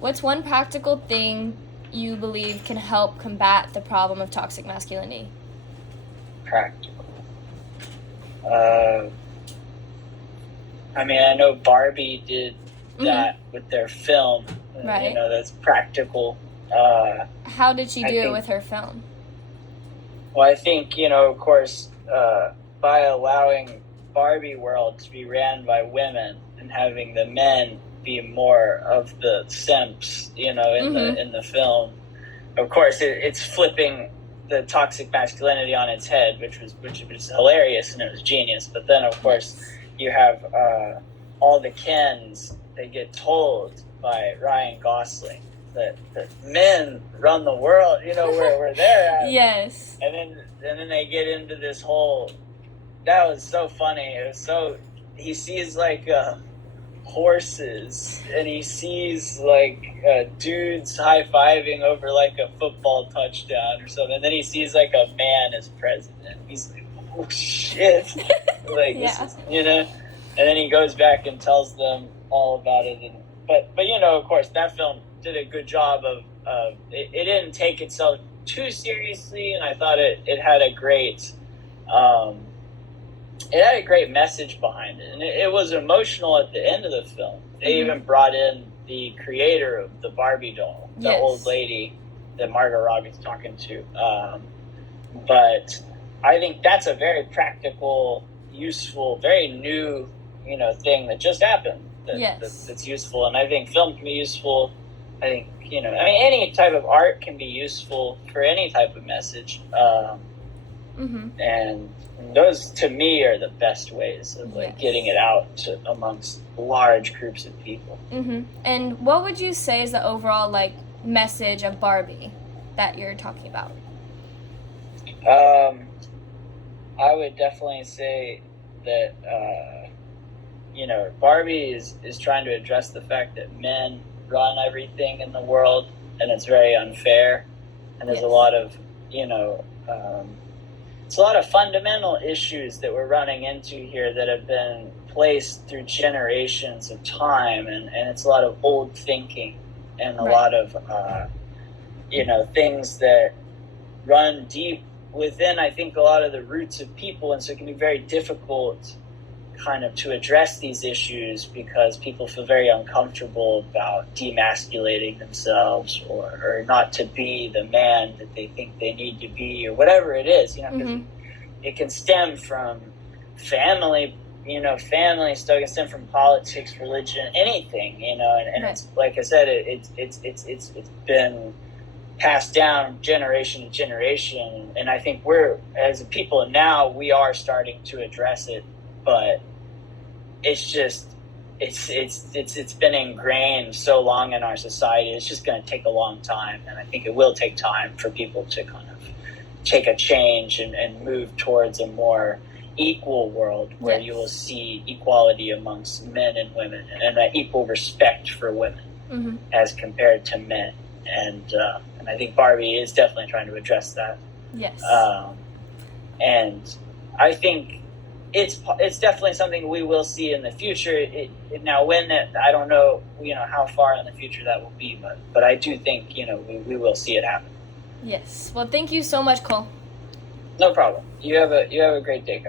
What's one practical thing you believe can help combat the problem of toxic masculinity? Practical. I mean, I know Barbie did that with their film. Right. You know, that's practical. How did she do it with her film? Well, I think, you know, of course, by allowing Barbie world to be ran by women and having the men be more of the simps, you know, in the film. Of course, it's flipping the toxic masculinity on its head, which was hilarious and it was genius. But then, of course, you have all the Kens. They get told by Ryan Gosling that men run the world. You know where they're at. Yes. And then they get into this whole. That was so funny. It was so. He sees like horses, and he sees like dudes high-fiving over like a football touchdown or something. And then he sees like a man as president. He's like, oh shit. Like, this is, you know. And then he goes back and tells them all about it. And but you know, of course, that film did a good job of it didn't take itself too seriously, and I thought it had a great message behind it, and it was emotional at the end of the film. They even brought in the creator of the Barbie doll, the old lady that Margot Robbie's talking to. But I think that's a very practical, useful, very new, you know, thing that just happened. That's useful, and I think film can be useful. I think, you know, I mean, any type of art can be useful for any type of message. And those, to me, are the best ways of like getting it out to amongst large groups of people. And what would you say is the overall like message of Barbie that you're talking about? I would definitely say that you know, Barbie is trying to address the fact that men run everything in the world, and it's very unfair. And there's a lot of, you know, it's a lot of fundamental issues that we're running into here that have been placed through generations of time, and it's a lot of old thinking and a lot of, you know, things that run deep within, I think, a lot of the roots of people, and so it can be very difficult kind of to address these issues because people feel very uncomfortable about demasculating themselves or not to be the man that they think they need to be or whatever it is, you know, because it can stem from family, you know, family stuff, it can stem from politics, religion, anything, you know, and it's, like I said, it's been passed down generation to generation, and I think we're, as a people now, we are starting to address it, but it's just it's been ingrained so long in our society. It's just going to take a long time, and I think it will take time for people to kind of take a change and move towards a more equal world where you will see equality amongst men and women and an equal respect for women as compared to men, and I think Barbie is definitely trying to address that. And I think it's definitely something we will see in the future. Now, when I don't know, you know, how far in the future that will be, but I do think, you know, we will see it happen. Yes. Well, thank you so much, Cole. No problem. You have a great day, Gar.